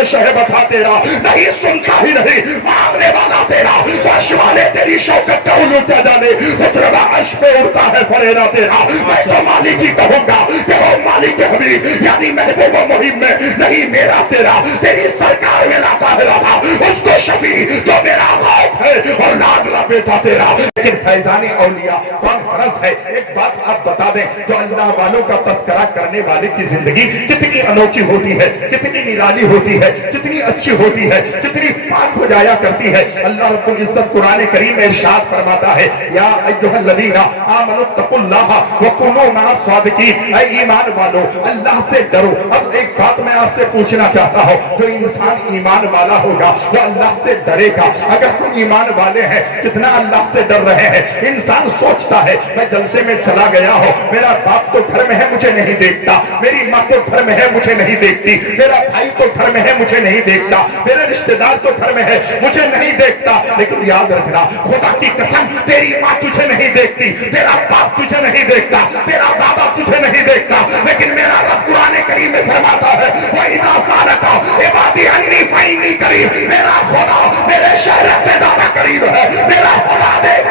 ہے شہر بتا تیرا، نہیں سنتا ہی نہیں مانگنے والا تیرا، فرش والے تیری شوکت کا الوٹا جانے، اتروا عرش پہ اڑتا ہے فریدا تیرا۔ میں تو مالک ہی کہوں گا کہ وہ مالک حبیب یعنی محبوب و محب میں نہیں میرا تیرا، تیری سرکار میں لاتا ہے رہا اس کو شفیع جو میرا غوث ہے اور لاڈلا بیٹا تیرا۔ لیکن فیضان اولیاء کانفرنس ہے، ایک بات آپ بتا دیں، جو اللہ والوں کا تذکرہ کرنے والے کی زندگی کتنی انوکھی ہوتی ہے، کتنی نرالی ہوتی ہے، کتنی اچھی ہوتی ہے، کتنی پاک ہو جایا کرتی ہے۔ اللہ رب العزت قرآن کریم میں ارشاد فرماتا ہے یا ایھا الذین آمنوا اتقوا اللہ وکونوا مع الصادقین، اے ایمان والو اللہ سے ڈرو۔ اب ایک بات میں آپ سے پوچھنا چاہتا ہوں، جو انسان ایمان والا ہوگا وہ اللہ سے ڈرے گا۔ اگر ہم ایمان والے ہیں کتنا اللہ سے ڈر رہے ہیں؟ انسان سوچتا ہے میں جلسے میں چلا گیا ہوں، میرا باپ تو گھر میں ہے مجھے نہیں دیکھتا، میری ماں تو گھر میں ہے مجھے نہیں دیکھتی، میرا بھائی تو گھر میں ہے مجھے نہیں دیکھتا، میرے رشتہ دار تو گھر میں ہے مجھے نہیں دیکھتا۔ لیکن یاد رکھنا خدا کی قسم تیری ماں تجھے نہیں دیکھتی، تیرا باپ تجھے نہیں دیکھتا، تیرا دادا تجھے نہیں دیکھتا، لیکن میرا رب قرآن کریم میں فرماتا ہے وَإِذَا سَأَلَكَ عِبَادِي عَنِّي فَإِنِّي قَرِيبٌ، میرا خدا میرے شہر سے زیادہ قریب ہے، میرا خدا دیکھ۔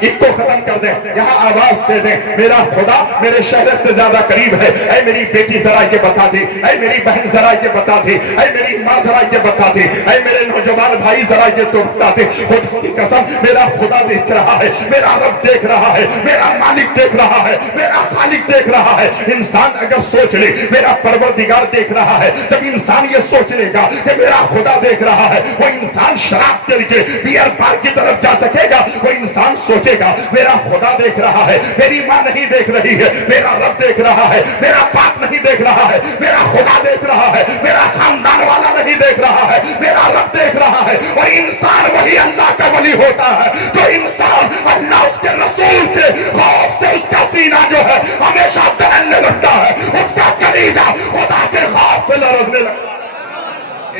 ایک کو ختم کر دیں، یہاں آواز دے دیں میرا خدا میرے شہر سے زیادہ قریب ہے۔ اے میری بیٹی ذرا یہ بتا دے، اے میری بہن ذرا یہ بتا دے، اے میری ماں ذرا یہ بتا دے، اے میرے نوجوان بھائی ذرا یہ تو بتا دے، خدا کی قسم میرا خدا دیکھ رہا ہے، میرا رب دیکھ رہا ہے، میرا مالک دیکھ رہا ہے، میرا خالق دیکھ رہا ہے۔ انسان اگر سوچ لے میرا پروردگار دیکھ رہا ہے، جب انسان یہ سوچ لے گا کہ میرا خدا دیکھ رہا ہے، وہ انسان شراب کے لیے بیئر بار کی طرف جا سکے گا؟ وہ انسان سوچے گا میرا خدا دیکھ رہا ہے، میری ماں نہیں دیکھ رہی ہے، میرا رب دیکھ رہا ہے، میرا باپ نہیں دیکھ رہا ہے، میرا خدا دیکھ رہا ہے، میرا خاندان والا نہیں دیکھ رہا ہے، میرا رب دیکھ رہا ہے۔ اور انسان وہی اللہ کا ولی ہوتا ہے جو انسان اللہ اس کے رسول کے خوف سے اس کا سینہ جو ہے ہمیشہ دہلنے لگتا ہے، اس کا کلیجہ خدا کے خوف سے لرزنے لگتا ہے۔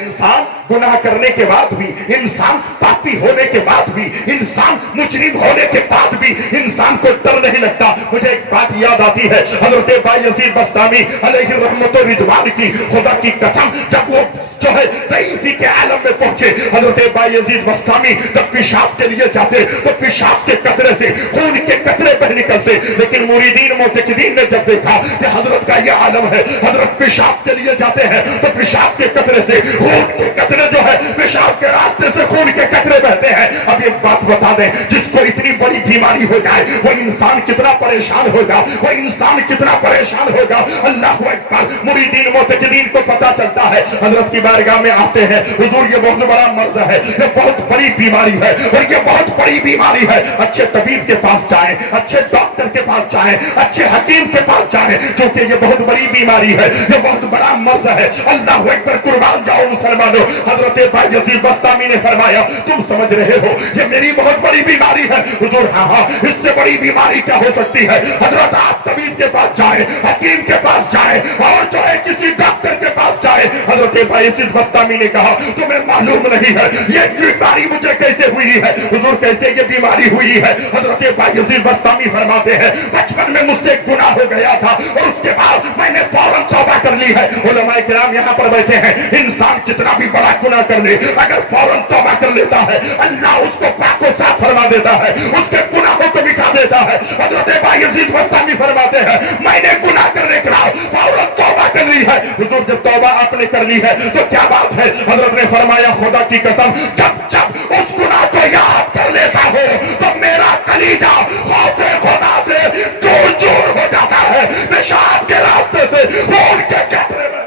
انسان گناہ کرنے کے بعد بھی، انسان پاپی ہونے کے بعد بھی، انسان مجرم ہونے کے بعد بھی انسان کو ڈر نہیں لگتا۔ مجھے ایک بات یاد آتی ہے حضرت بایزید بسطامی علیہ رحمت و رضوان کی، خدا کی قسم جب وہ جو ہے ضعیفی کے عالم میں پہنچے، حضرت بایزید بسطامی جب پیشاب کے لیے جاتے تو پیشاب کے قطرے سے خون کے قطرے بہ نکلتے، لیکن مریدین معتقدین نے جب دیکھا کہ حضرت کا یہ عالم ہے، حضرت پیشاب کے لیے جاتے ہیں تو پیشاب کے قطرے سے خون کے قطرے جو ہے پیشاب کے راستے سے خون کے قطرے بہتے ہیں۔ اب ایک بات بتا دیں، جس کو اتنی بڑی بیماری ہو جائے وہ انسان کتنا پریشان ہوگا، وہ انسان کتنا پریشان ہوگا۔ اللہ اکبر۔ مریدین معتقدین کو پتا چلتا ہے، حضرت کی بارگاہ میں آتے ہیں، حضور یہ بہت بڑا مرض ہے، یہ بہت بڑی بیماری ہے اور یہ بہت بڑی بیماری ہے، اچھے طبیب کے پاس جائیں، اچھے ڈاکٹر کے پاس جائیں، اچھے حکیم کے پاس جائیں، کیونکہ یہ بہت بڑی بیماری ہے، یہ بہت بڑا مرض ہے۔ اللہ اکبر، قربان جاؤ مسلمانوں۔ حضرت بایزید بسطامی نے فرمایا تم سمجھ رہے ہو یہ میری بہت بڑی بیماری ہے؟ حضور ہاں ہاں، اس سے بڑی بیماری کیا ہو سکتی ہے؟ حضرت آپ طبیب کے پاس جائیں، حکیم کے پاس جائیں اور جو ہے کسی ڈاکٹر کے پاس جائیں۔ حضرت بایزید بسطامی نے کہا تمہیں معلوم نہیں ہے یہ بیماری مجھے کیسے ہوئی ہے؟ حضور کیسے یہ بیماری ہوئی ہے؟ حضرت بایزید بسطامی فرماتے ہیں بچپن میں مجھ سے گناہ ہو گیا تھا اور اس کے بعد میں نے فوراً توبہ کر لی ہے۔ علماء کرام یہاں پر بیٹھے ہیں، انسان کتنا بھی بڑا گناہ کر لے اگر فوراً توبہ کر لیتا ہے اللہ اس کو پاک و صاف فرما دیتا ہے، اس کے گناہوں کو مٹا دیتا ہے۔ حضرت بایزید بسطامی فرماتے ہیں میں نے گناہ کرنے کے بعد فوراً توبہ کر لی ہے۔ حضور جب توبہ آپ نے کر لی ہے تو کیا بات ہے؟ حضرت نے فرمایا خدا کی قسم جب اس گناہ کو یاد کر لیتا ہو تو میرا کلیجہ خوف خدا سے چور چور ہو جاتا ہے، پیشاب کے راستے سے خون کے قطرے میں۔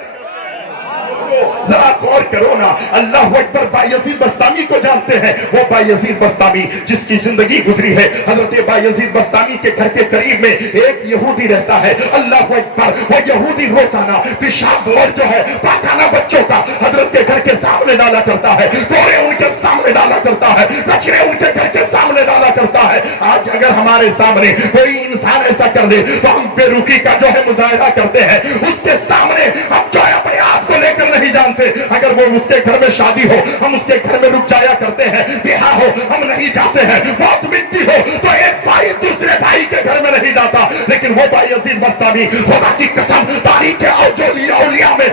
ذرا غور کرو نا، اللہ اکبر۔ بایزید بسطامی کو جانتے ہیں، وہ بایزید بسطامی جس کی زندگی گزری ہے۔ حضرت بایزید بسطامی کے گھر کے قریب میں ایک یہودی رہتا ہے، اللہ اکبر۔ وہ یہودی روزانہ پیشاب اور جو ہے پاخانہ بچوں کا حضرت کے گھر کے سامنے ڈالا کرتا ہے، کوڑے ان کے سامنے ڈالا کرتا ہے، کچرے ان کے گھر کے سامنے ڈالا کرتا ہے۔ آج اگر ہمارے سامنے کوئی انسان ایسا کر لے تو ہم بے رخی کا جو ہے مظاہرہ کرتے ہیں، اس کے سامنے ہم جو ہے اپنے آپ کو لے کر نہیں جانتے۔ اگر وہ اس کے گھر میں شادی ہو ہم اس کے گھر میں رک جایا کرتے ہیں، بیاہ ہو ہم نہیں جاتے ہیں، موت مٹی ہو تو ایک بھائی دوسرے بھائی کے گھر میں نہیں جاتا۔ لیکن وہ بایزید بسطامی خدا کی قسم تاریخ اولیاء میں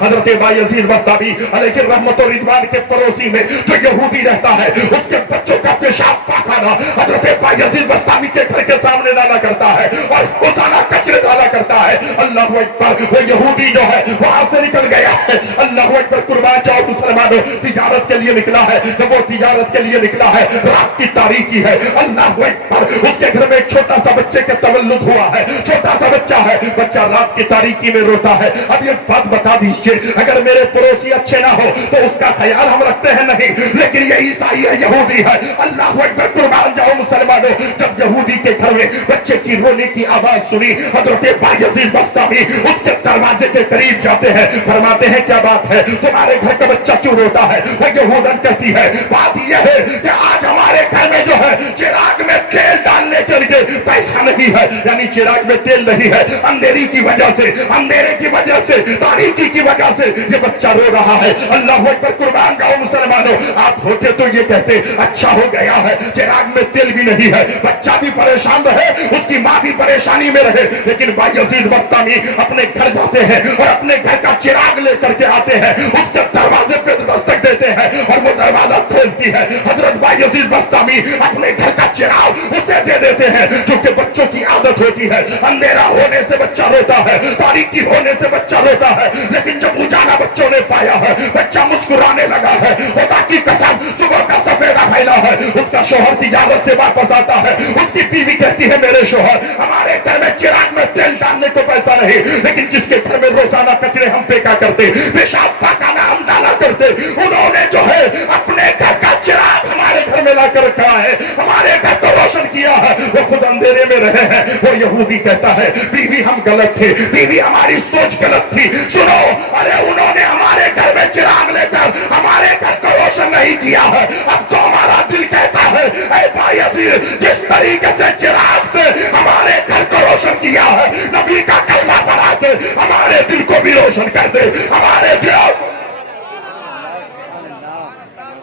حضرت बायजीद बस्तामी अलैहि रहमत और रिदवान के पड़ोसी में जो यहूदी रहता है, उसके बच्चों का पेशाब पाखाना हजरत बायजीद बस्तामी के घर के सामने डाला करता है और रोजाना कचरे डाला करता है। अल्लाह अकबर, वो यहूदी जो है वहां से निकल गया है। अल्लाह अकबर, कुर्बान जाओ मुसलमानों, तिजारत के लिए निकला है। जब वो तिजारत के लिए निकला है, रात की तारीकी है, अल्लाह अकबर, उसके घर में एक छोटा सा बच्चे के तवल्लुद हुआ है, छोटा सा बच्चा है, बच्चा रात की तारीकी में रोता है। अब ये बात बता दीजिए, अगर मेरे पड़ोसी अच्छे ना हो तो उसका ख्याल हम रखते हैं नहीं, लेकिन ये ईसाई है, यहूदी है। अल्लाह अकबर, कुर्बान जाओ मुसलमानों, जब यहूदी के घर में बच्चे की रोने की आवाज सुनी, हजरत बायजीद बस्तामी उसके दरवाजे के करीब जाते हैं, फरमाते हैं क्या बात है, तुम्हारे घर का बच्चा क्यों रोता है? वो यहूदन कहती है बात यह है कि आज हमारे घर में जो है चिराग में तेल डालने के लिए पैसा नहीं है, यानी चिराग में तेल नहीं है, अंधेरी की वजह से, अंधेरे की वजह से, तारीकी की वजह से ये बच्चा रो रहा है। अल्लाह अकबर, कुर्बान जाओ मुसलमानों, आप होते तो ये कहते अच्छा हो गया है, चिराग में तेल भी नहीं है, बच्चा भी परेशान रहे, उसकी माँ भी परेशानी में रहे। लेकिन बायजीद बस्तामी अपने घर जाते हैं और अपने घर का चिराग लेकर के आते हैं, उसके दरवाजे पे दस्तक देते हैं और वो दरवाजा खोलती है। हजरत बायजीद बस्तामी अपने घर का चिराग उसे दे देते हैं, क्योंकि बच्चों की आदत होती है, अंधेरा होने से बच्चा रोता है, तारीकी होने से बच्चा रोता है। लेकिन जब उजाला बच्चों ने पाया है, बच्चा मुस्कुराने लगा है, खुदा की कसम सुबह का सफेदा फैला है। उसका शोहर तिजारत से वापस आता है, उसकी बीवी कहती है मेरे शोहर, हमारे घर में चिराग में तेल डालने को पैसा नहीं, लेकिन जिसके घर में रोजाना कचरे हम फेंका करते, पेशाब पाखाना हम डाला करते, उन्होंने जो है अपने घर का चिराग हमारे घर में लाकर रखा है, हमारे घर को रोशन किया है, वो खुद अंधेरे में रहे हैं। वो यहूदी कहता है बीवी हम गलत थे, बीवी हमारी सोच गलत थी। सुनो, अरे उन्होंने हमारे घर में चिराग लेकर हमारे घर को रोशन नहीं किया है, अब तो हमारा दिल कहता है ऐ बायजीद, जिस तरीके से चिराग से हमारे घर को रोशन किया है, नबी का कलमा पढ़ा के हमारे दिल को भी रोशन कर दे, हमारे दिल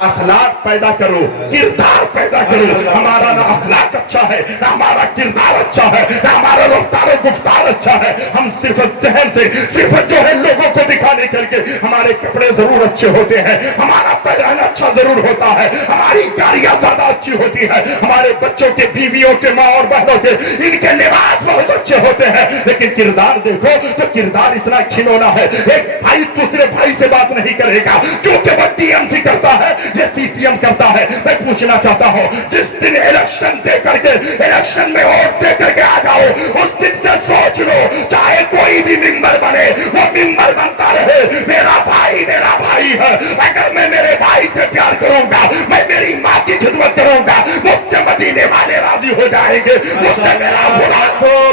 अखलाक पैदा करो, किरदार पैदा करो। हमारा ना अखलाक अच्छा है, ना हमारा किरदार अच्छा है, ना हमारा रफ्तार और गुफ्तार अच्छा है। हम सिर्फ जहन से, सिर्फ जो है लोगों को दिखाने के लिए, हमारे कपड़े जरूर अच्छे होते हैं, हमारा पहनावा अच्छा जरूर होता है, हमारी गाड़ियां ज्यादा अच्छी होती है, हमारे बच्चों के, बीवियों के, माँ और बहनों के इनके लिबास बहुत अच्छे होते हैं, लेकिन किरदार देखो तो किरदार इतना खिलौना है। एक भाई दूसरे भाई से बात नहीं करेगा, क्योंकि वो टीएमसी करता है, ये सीपीएम करता है। मैं पूछना चाहता हूं, जिस दिन इलेक्शन दे करके, इलेक्शन में वोट दे करके आ जाओ, उस दिन से सोच लो, चाहे कोई भी मिंबर बने, वो मिंबर बनता रहे, मेरा भाई है। अगर मैं मेरे भाई से प्यार करूंगा, मैं मेरी माँ की खिदमत करूंगा, मुझसे मदीने वाले राजी हो जाएंगे, मुझसे मेरा बुरा।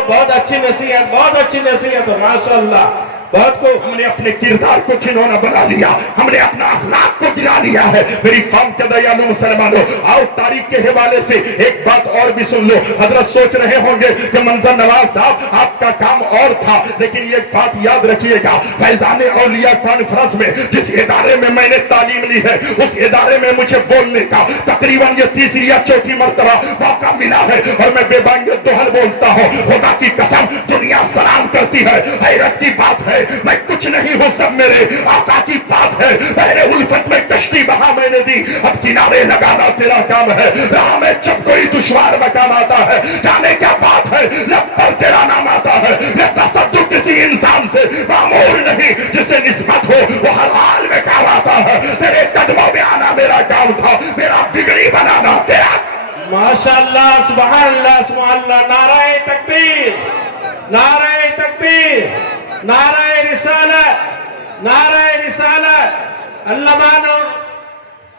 बहुत अच्छी नसीहत, बहुत अच्छी नसीहत है, माशाअल्लाह। बहुत को हमने अपने किरदार को खिलौना बना लिया, हमने अपना अखलाक को गिरा लिया है। मेरी कौम के दयालु मुसलमानों, आओ तारीख के हवाले से एक बात और भी सुन लो। हजरत सोच रहे होंगे कि मंजर नवाज साहब आपका काम और था, लेकिन ये बात याद रखिएगा, फैजान औलिया कॉन्फ्रेंस में जिस इदारे में मैंने तालीम ली है, उस इदारे में मुझे बोलने का तकरीबन ये तीसरी या चौथी मर्तबा मौका मिला है, और मैं बेबांगे दोहल बोलता हूँ। खुदा की कसम दुनिया सलाम करती है, हैरत की बात है, मैं कुछ नहीं हूं, सब मेरे आका की बात है। पहले उल्फत में कश्ती बहा मैंने दी, अब किनारे लगाना तेरा काम है। राह में जब कोई दुश्वार मकान आता है, जाने क्या बात है, लब पर तेरा नाम आता है। ये तसद्दुक किसी इंसान से मामूल नहीं, जिसे निस्बत हो वो हर हाल में काम आता है। तेरे कदमों में आना मेरा काम था, मेरा बिगड़ी बनाना तेरा। माशाअल्लाह, सुभान अल्लाह, सुभान अल्लाह। नाराए तकबीर, नाराए तकबीर, नाराए रिसालत, नाराए रिसालत। अल्लाह मानो।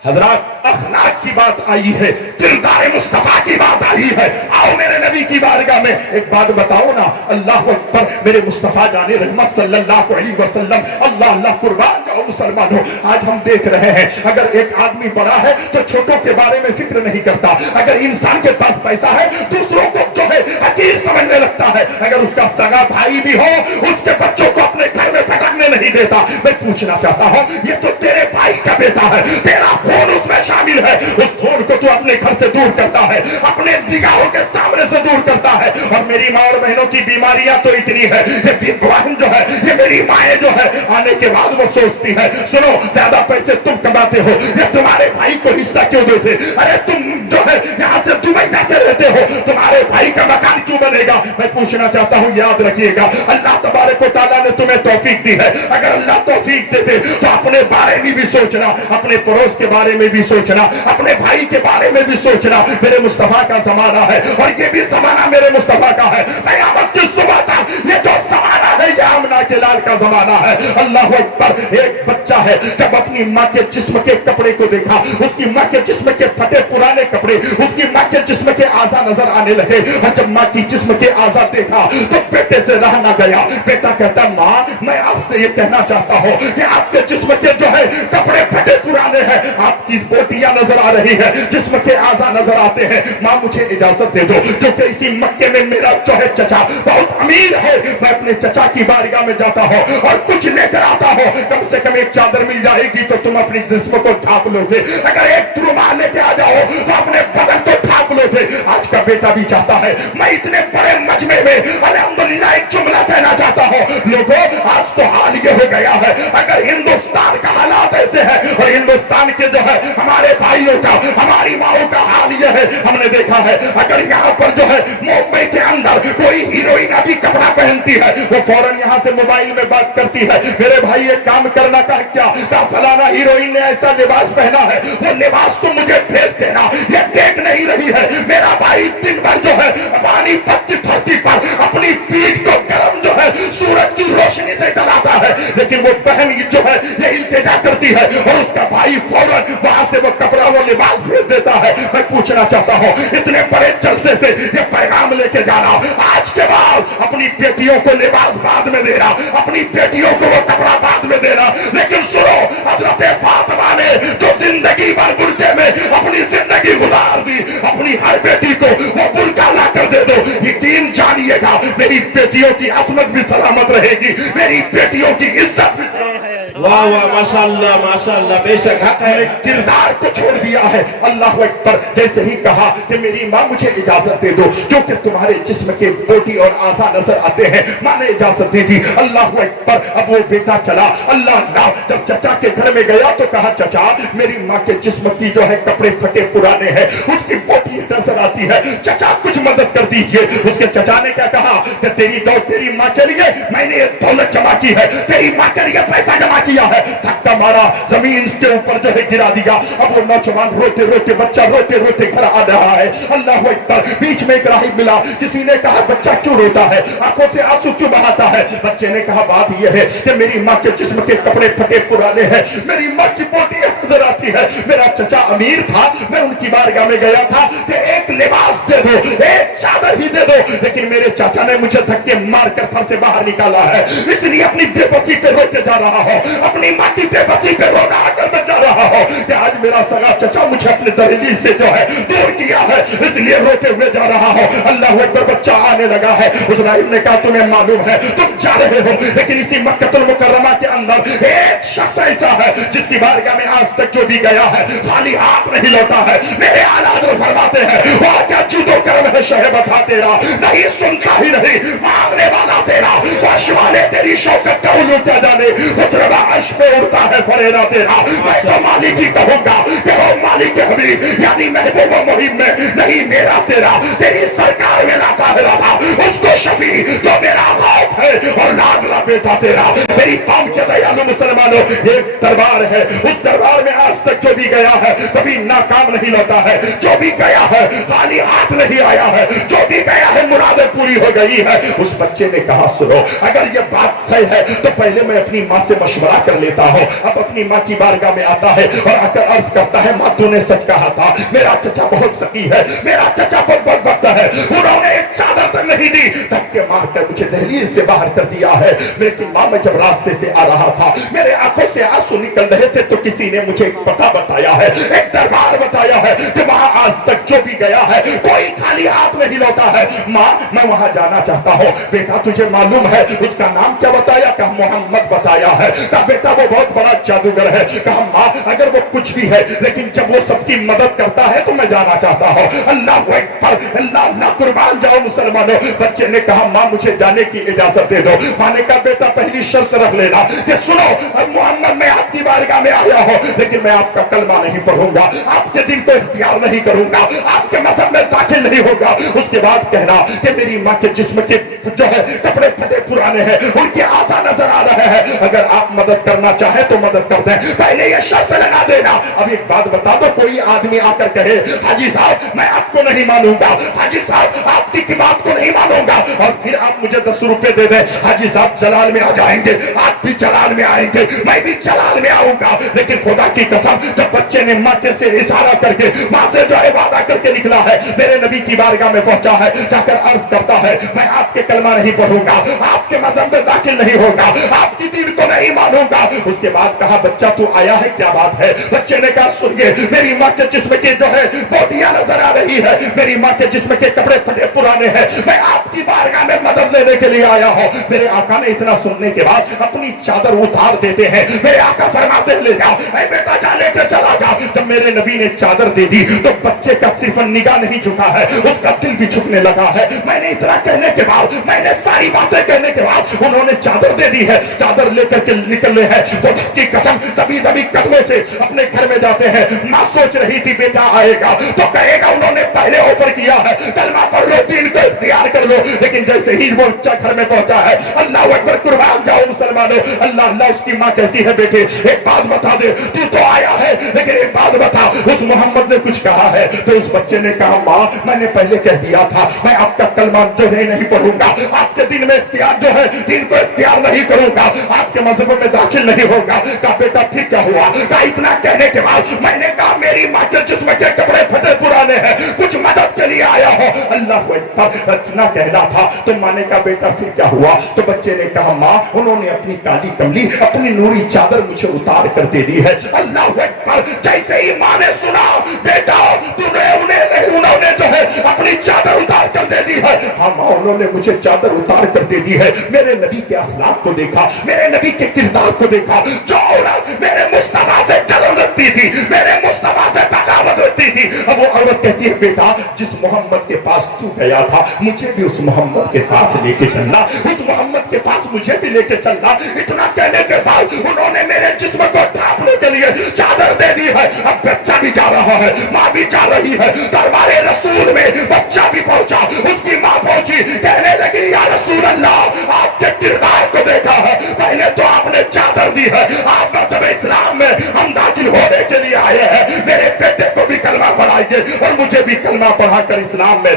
हजरात, अखलाक की बात आई है, किरदार मुस्तफा की बात आई है। आओ मेरे नबी की बारगाह में एक बात बताओ ना। अल्लाह अकबर, मेरे मुस्तफा जाने रहमत सल्लल्लाहु अलैहि वसल्लम, अल्लाह अल्लाह, कुर्बान जाओ मुसलमानों, आज हम देख रहे हैं अगर एक आदमी बड़ा है तो छोटों के बारे में फिक्र नहीं करता। अगर इंसान के पास पैसा है दूसरों को जो है हकीर समझने लगता है। अगर उसका सगा भाई भी हो उसके बच्चों को अपने घर में पटकने नहीं देता। मैं पूछना चाहता हूं, ये तो तेरे भाई का बेटा है, तेरा खून उसमें शामिल है, उस खून को तू अपने घर से दूर करता है, अपने निगाहों के सामने से दूर करता है। और मेरी माँ और बहनों की बीमारियां तो इतनी है, ये बहन जो है, ये मेरी माएँ जो है, आने के बाद वो सोचती है, सुनो ज्यादा पैसे तुम कमाते हो, ये तुम्हारे भाई को हिस्सा क्यों देते? अरे तुम जो है यहाँ से दुबई जाते रहते हो, तुम्हारे भाई का मकान क्यों बनेगा? मैं पूछना चाहता हूँ, याद रखिएगा अल्लाह तबारक व तआला ने तुम्हें तौफीक दी है। अगर अल्लाह तौफीक देते तो अपने बारे में भी सोचना, अपने पड़ोस के बारे में भी सोचना, अपने भाई के बारे में भी सोचना। मेरे मुस्तफा का जमाना है और ये भी जमाना मेरे मुस्तफा का है। क़यामत की सुबह तक ये जो जमाना है ये आमना के लाल का जमाना है। अल्लाह अकबर। एक बच्चा है, जब अपनी माँ के जिस्म के कपड़े को देखा, उसकी माँ के जिस्म के फटे पुराने कपड़े, उसकी माँ के जिस्म के आज़ा नजर आने लगे, और जब माँ की जिस्म के आज़ा देखा तो बेटे से रह ना गया। बेटा कहता, माँ मैं आपसे ये कहना चाहता हूँ कि आपके जिस्म के जो है कपड़े फटे पुराने हैं, आपकी बोटियां नजर आ रही है, जिस्म के आज़ा नजर आते हैं, माँ मुझे इजाजत दे दो, क्योंकि इसी मक्के में मेरा जो है चचा बहुत अमीर है, मैं अपने चचा की बारगाह में जाता हूँ और कुछ लेकर आता हूँ, कम से कम एक चादर मिल जाएगी तो तुम अपनी जिस्म को ढांप लोगे, अगर एक रुमाल लेके आ जाओ तो अपने बदन को ढांप लोगे। आज का बेटा भी चाहता है। मैं इतने बड़े मजमे में अल्हम्दुलिल्लाह एक जुमला कहना चाहता हूँ, लोगों आज तो हाल ये हो गया है, अगर हिंदुस्तान का हालात ऐसे है और हिंदुस्तान के जो है हमारे भाइयों का, हमारी माओ का हाल ये है, हमने देखा है अगर यहाँ पर जो है मुंबई के अंदर कोई हीरोइन अभी कपड़ा पहनती है, वो फौरन यहाँ से मोबाइल में बात करती है, मेरे भाई ये काम करना का क्या, फलाना हीरोइन ने ऐसा लिबास पहना है, वो लिबास तो मुझे भेज देना, ये देख नहीं रही है। मेरा भाई दिन भर जो है पानी पत्ती धरती पर अपनी पीठ को गर्म जो है सूरज की रोशनी से जलाता है, लेकिन वो बहन जो है ये इल्तिजा करती है और उसका भाई फौरन वहां से वो कपड़ा वो लिबास भेज देता है। मैं पूछना चाहता हूँ, इतने बड़े जलसे से ये पैगाम लेके जाना, आज के बाद अपनी बेटियों को लिबास बाद में देना, अपनी बेटियों को वो कपड़ा बाद में देना, लेकिन सुनो हजरत फातिमा ने जो जिंदगी भर बुरके में अपनी जिंदगी गुजार दी, अपनी हर बेटी को वो बुरका ला कर दे दो। यकीन जानिएगा मेरी बेटियों की असमत भी सलामत रहेगी, मेरी बेटियों की इज्जत भी। वाह वाह माशाअल्लाह माशाअल्लाह, बेशक हक है। किरदार को छोड़ दिया है। अल्लाह अकबर। जैसे ही कहा कि मेरी माँ मुझे इजाजत दे दो क्योंकि तुम्हारे जिस्म के बोटी और आज़ा नजर आते हैं, माँ ने इजाजत दे दी। अल्लाह अकबर। अब वो बेटा चला, अल्लाह अल्लाह, जब चचा के घर में गया तो कहा, चचा मेरी माँ के जिस्म की जो है कपड़े फटे पुराने हैं, उसकी बोटी नजर आती है, चचा कुछ मदद कर दीजिए। उसके चचा ने क्या कहा कि तेरी माँ के लिए मैंने ये दौलत जमा की है, तेरी माँ के लिए पैसा जमा किया है। धक्का मारा, जमीन के ऊपर जो है गिरा दिया। अब वो नौजवान रोते रोते, बच्चा रोते रोते घर आ रहा है। अल्लाह अकबर। बीच में एक राही मिला, किसी ने कहा बच्चा क्यों रोता है, आंखों से आंसू क्यों बहाता है? बच्चे ने कहा बात यह है कि मेरी माँ के जिस्म के कपड़े फटे पुराने हैं, मेरी माँ की बोटी नजर आती है, मेरा चचा अमीर था, मैं उनकी बारगाह में गया था कि एक लिबास दे दो, एक चादर ही दे दो, लेकिन मेरे चाचा ने मुझे धक्के मार कर घर से बाहर निकाला है, इसलिए अपनी बेबसी पे रोते जा रहा हूं, अपनी माँ की बेबसी पे रोना आकर मैं जा रहा हूं कि आज मेरा सगा चचा मुझे अपने दहलीज से जो है दूर किया है, इसलिए रोते हुए जा रहा हूं। अल्लाह अकबर। बच्चा आने लगा है। उस राहिब ने कहा तुम्हें मालूम है तुम जा रहे हो, लेकिन इसी मक्कतुल मुकर्रमा के अंदर एक शख्स ऐसा है जिसकी बारगाह में आज तक जो भी गया है खाली हाथ नहीं लौटा है। मेरे आला हज़रत फरमाते हैं वह क्या जुदो कर्म है शह बता तेरा, नहीं सुनता ही नहीं मांगने वाला तेरा, फर्श वाले तेरी शौकत का उलूटा जाने, खुतरबा अर्श पे उड़ता है फरेरा तेरा। मैं तो मालिक ही कहूंगा कि हो मालिक हबीब, यानी महबूब मुहिम में नहीं मेरा तेरा, तेरी सरकार में लाता है रहा उसको शफी जो मेरा गौस है और लाडला बेटा तेरा। मेरी कौम के दयालु मुसलमानों, एक दरबार है, उस दरबार में आज तक जो भी गया है कभी नाकाम नहीं लौटा है, जो भी गया है खाली हाथ नहीं आया है, जो भी गया है मुरादें पूरी हो गई है। उस बच्चे ने कहा सुनो अगर ये बात सही है तो पहले मैं अपनी माँ से मशवरा कर लेता हूँ। अब अपनी माँ की बारगाह में आता है और आकर अर्ज करता है माँ तूने सच कहा था, मेरा चचा बहुत सकी है, मेरा चचा बहुत बदबख्त है, उन्होंने एक चादर तक नहीं दी, धक्के मारकर मुझे दहलीज से बाहर कर दिया है। लेकिन माँ मैं जब रास्ते से आ रहा था, मेरे आंखों से आंसू निकल रहे थे, तो किसी ने मुझे एक पता बताया है, एक दरबार बताया है कि वहां आज तक जो भी गया है कोई खाली हाथ नहीं लौटा है। माँ मैं वहां जाना चाहता हूँ। बेटा तुझे मालूम है उसका नाम क्या बताया? कहा मोहम्मद बताया है। कहा बेटा वो बहुत बड़ा जादूगर है। कहा माँ अगर वो कुछ भी है लेकिन जब वो सबकी मदद करता है तो मैं जाना चाहता हूँ। अल्लाह अकबर, अल्लाह अल्लाह, कुर्बान जाओ मुसलमानों। बच्चे ने कहा माँ मुझे जाने की इजाजत दे दो। माँ ने कहा बेटा पहली शर्त रख लेना कि सुनो मोहम्मद मैं आपकी बारगाह में आया हूँ लेकिन मैं आपका कलमा नहीं पढ़ूंगा, आपके दिन को इख्तियार नहीं करूंगा, आपके मजहब में दाखिल नहीं होगा। उसके बाद कहना कि मेरी माँ के जिस्म के जो है कपड़े फटे पुराने हैं, उनके आजा नजर आ रहे हैं, अगर आप मदद करना चाहे तो मदद कर दें, पहले ये शर्त लगा देना। अब एक बात बता दो, कोई आदमी आकर कहे हाजी साहब मैं आपको नहीं मानूंगा, हाजी साहब आपकी की बात को नहीं मानूंगा, और फिर आप मुझे 10 रुपए दे दें, हाजी साहब जलाल में आ जाएंगे, आप भी जलाल में आएंगे, मैं भी जलाल में आऊंगा। लेकिन खुदा की कसम जब बच्चे ने माँ से इशारा करके माँ से जो है वादा करके निकला है, मेरे नबी की बारगाह में पहुंचा है, जाकर अर्ज करता है मैं आपके कलमा नहीं पढ़ूंगा, आपके मजहब में दाखिल नहीं होगा, आपकी दीन को नहीं मानूंगा। उसके बाद कहा बच्चा तू आया है क्या बात है? बच्चे ने कहा सुनिए मेरी माँ के जिस्म की जो है बोटियां नजर आ रही है, मेरी माँ के जिस्म के कपड़े फटे पुराने हैं, मैं आपकी बारगाह में मदद लेने के लिए आया हूँ। मेरे आका ने इतना सुनने के बाद अपनी चादर उतार देते हैं। मेरे आका फरमाते ले जाओ ऐ बेटा जा लेके चला जा। जब मेरे नबी ने चादर दे दी तो बच्चे का सिर्फ निगाह नहीं झुका है, उसका दिल भी झुकने लगा है। मैंने इतना कहने के बाद, मैंने सारी बातें कहने के बाद उन्होंने चादर दे दी है, चादर लेकर के निकले हैं। तो की कसम दबी दबी कदमों से अपने घर में जाते हैं। माँ सोच रही थी बेटा आएगा तो कहेगा उन्होंने पहले ऑफर किया है कलमा पढ़ लो, दीन को इख्तियार कर लो, लेकिन जैसे ही वो बच्चा घर में पहुंचा है, अल्लाह अकबर कुर्बान जाओ मुसलमानों, अल्लाह अल्लाह। उसकी माँ कहती है बेटे एक बात बता दे, तू तो आया है लेकिन एक बात बता उस मोहम्मद ने कुछ कहा है? तो उस बच्चे ने कहा माँ मैंने पहले कह दिया था मैं आपका कलमा जो है नहीं पढ़ूंगा, आपके दिन में इख्तियार जो है दिन को इख्तियार नहीं करूंगा, आपके मजहब में दाखिल नहीं होगा। कहा बेटा ठीक क्या हुआ? कहा इतना कहने के बाद मैंने कहा मेरी माँ के जिस्म के कपड़े फटे पुराने हैं, कुछ मदद के लिए आया हो। अल्लाह अकबर, इतना कहना था। तो माँ ने कहा बेटा फिर क्या हुआ? तो बच्चे ने कहा माँ उन्होंने अपनी काली कमली अपनी नूरी चादर मुझे उतार कर दे दी है। अल्लाह अकबर, जैसे ही माँ ने सुना बेटा तूने उन्होंने जो है अपनी चादर उतार कर दे दी है। हाँ माँ उन्होंने मुझे चादर उतार कर दे दी है। मेरे नबी के अखलाक को देखा, मेरे नबी के किरदार को देखा, जो औरत मेरे मुस्तफा से जलन रखती थी, मेरे मुस्तफा से बगावत रखती थी, अब वो औरत कहती है बेटा जिस मोहम्मद के पास तू गया था मुझे भी उस मोहम्मद के पास लेके चलना, उस मोहम्मद के पास मुझे भी लेके चलना। इतना कहने के बाद उन्होंने मेरे जिस्म को ढांपने के लिए चादर दे दी है। अब बच्चा भी जा रहा है, माँ भी जा रही है। दरबारे रसूल में बच्चा भी पहुंचा, उसकी माँ पहुंची, कहने लगी या रसूल अल्लाह आपके किरदार को देखा है, पहले तो आपने चादर दी है, आप मज़हब इस्लाम में हम दाखिल होने के लिए आए हैं, मेरे बेटे को भी कलमा पढ़ाइए और मुझे भी कलमा पढ़ाकर इस्लाम में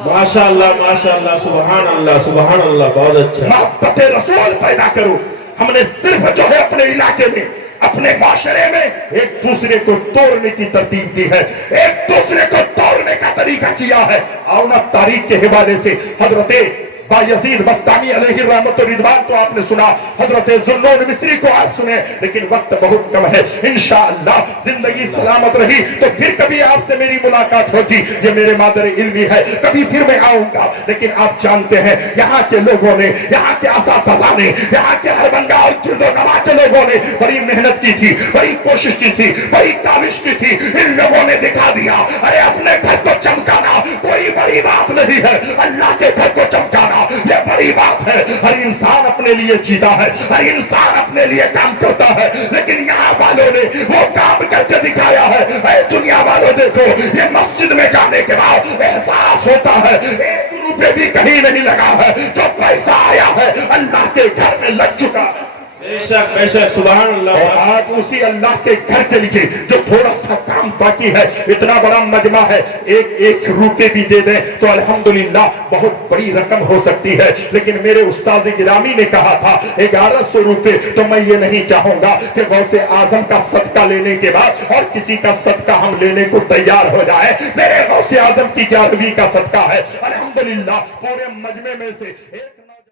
माशाअल्लाह माशाअल्लाह, सुभान अल्लाह सुभान अल्लाह, बहुत अच्छा। मोहब्बत रसूल पैदा करो। हमने सिर्फ जो है अपने इलाके में अपने माशरे में एक दूसरे को तोड़ने की तरतीब दी है, एक दूसरे को तोड़ने का तरीका किया है। आओ ना तारीख के हवाले से हजरते बायजीद बस्तामी अलैहि रहमत व रिदवान को आपने सुना, हजरत जुन्नून मिस्री को आप सुने, लेकिन वक्त बहुत कम है। इंशाअल्लाह जिंदगी सलामत रही तो फिर कभी आपसे मेरी मुलाकात होगी। ये मेरे मादर इल्मी है, कभी फिर मैं आऊंगा। लेकिन आप जानते हैं यहाँ के लोगों ने, यहाँ के असातिज़ा ने, यहाँ के हरबंगा और किरदोनवा के लोगों ने बड़ी मेहनत की थी, बड़ी कोशिश की थी, बड़ी काविश की थी। इन लोगों ने दिखा दिया अरे अपने घर को चमकाना कोई बड़ी बात नहीं है, अल्लाह के घर को चमकाना ये बड़ी बात है। हर इंसान अपने लिए जीता है, हर इंसान अपने लिए काम करता है, लेकिन यहाँ वालों ने वो काम करके दिखाया है। ऐ दुनिया वालों देखो, ये मस्जिद में जाने के बाद एहसास होता है 1 रुपये भी कहीं नहीं लगा है, जो पैसा आया है अल्लाह के घर में लग चुका है। बेशक बेशक, सुभान अल्लाह। आज उसी अल्लाह के घर के लिए जो थोड़ा सा काम बाकी है, इतना बड़ा मजमा है, 1 रुपये भी दे दें तो अल्हम्दुलिल्लाह बहुत बड़ी रकम हो सकती है। लेकिन मेरे उस्ताद गिरामी ने कहा था 1100 रुपये, तो मैं ये नहीं चाहूंगा कि गौसे आजम का सदका लेने के बाद और किसी का सदका हम लेने को तैयार हो जाए। मेरे गौसे आजम की 11वीं का सदका है, अल्हम्दुलिल्लाह पूरे मजमे में से